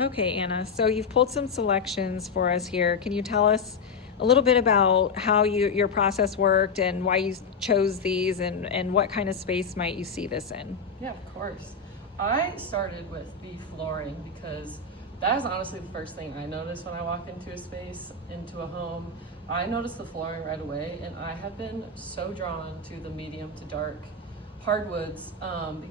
Okay, Anna, so you've pulled some selections for us here. Can you tell us a little bit about how your process worked and why you chose these and what kind of space might you see this in? Yeah, of course. I started with the flooring because that is honestly the first thing I notice when I walk into a space, into a home. I notice the flooring right away, and I have been so drawn to the medium to dark hardwoods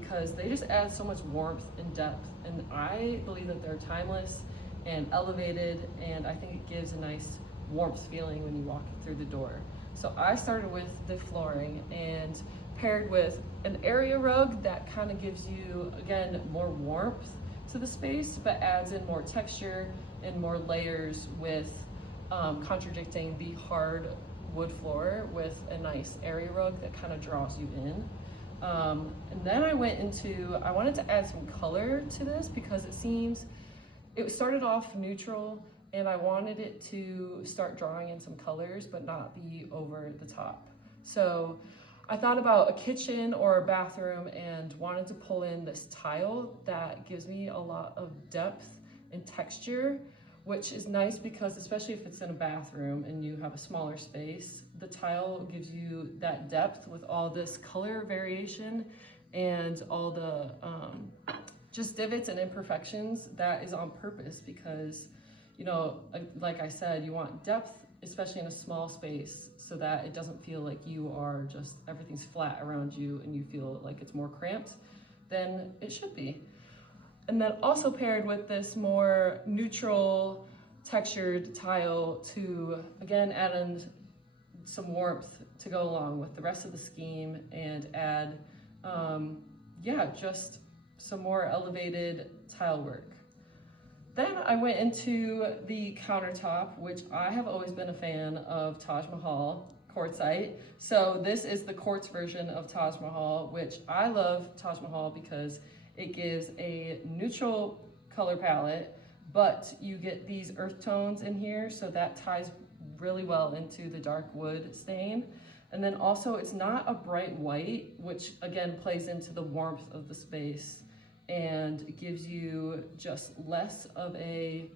because they just add so much warmth and depth. And I believe that they're timeless and elevated, and I think it gives a nice warmth feeling when you walk through the door. So I started with the flooring and paired with an area rug that kind of gives you, again, more warmth to the space, but adds in more texture and more layers with contradicting the hard wood floor with a nice area rug that kind of draws you in. And then I wanted to add some color to this because it started off neutral and I wanted it to start drawing in some colors, but not be over the top. So I thought about a kitchen or a bathroom and wanted to pull in this tile that gives me a lot of depth and texture, which is nice because especially if it's in a bathroom and you have a smaller space, the tile gives you that depth with all this color variation and all the just divots and imperfections. That is on purpose because, you know, like I said, you want depth, especially in a small space, so that it doesn't feel like everything's flat around you and you feel like it's more cramped than it should be. And then also paired with this more neutral textured tile to, again, add in some warmth to go along with the rest of the scheme and add, just some more elevated tile work. Then I went into the countertop, which I have always been a fan of Taj Mahal quartzite. So this is the quartz version of Taj Mahal, which I love Taj Mahal because it gives a neutral color palette, but you get these earth tones in here, so that ties really well into the dark wood stain. And then also it's not a bright white, which again plays into the warmth of the space and gives you just less of a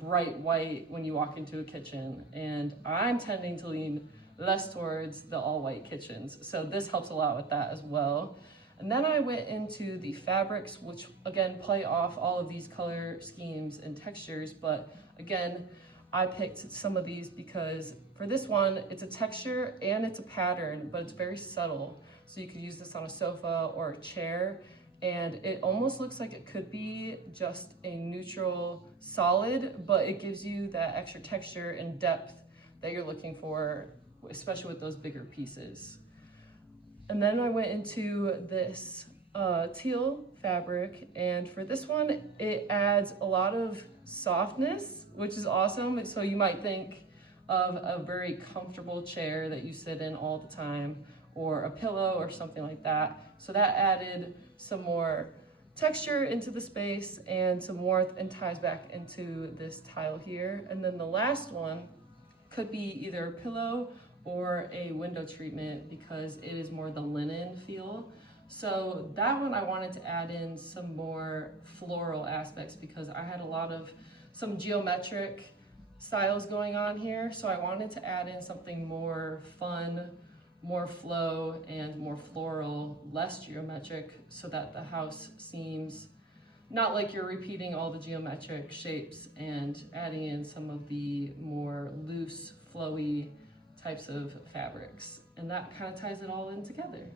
bright white when you walk into a kitchen. And I'm tending to lean less towards the all white kitchens. So this helps a lot with that as well. And then I went into the fabrics, which again play off all of these color schemes and textures. But again, I picked some of these because for this one, it's a texture and it's a pattern, but it's very subtle. So you could use this on a sofa or a chair, and it almost looks like it could be just a neutral solid, but it gives you that extra texture and depth that you're looking for, especially with those bigger pieces. And then I went into this teal fabric, and for this one, it adds a lot of softness, which is awesome. So you might think of a very comfortable chair that you sit in all the time, or a pillow or something like that. So that added some more texture into the space and some warmth and ties back into this tile here. And then the last one could be either a pillow or a window treatment because it is more the linen feel. So that one I wanted to add in some more floral aspects because I had some geometric styles going on here. So I wanted to add in something more fun, more flow, and more floral, less geometric, so that the house seems not like you're repeating all the geometric shapes and adding in some of the more loose, flowy types of fabrics. And that kind of ties it all in together.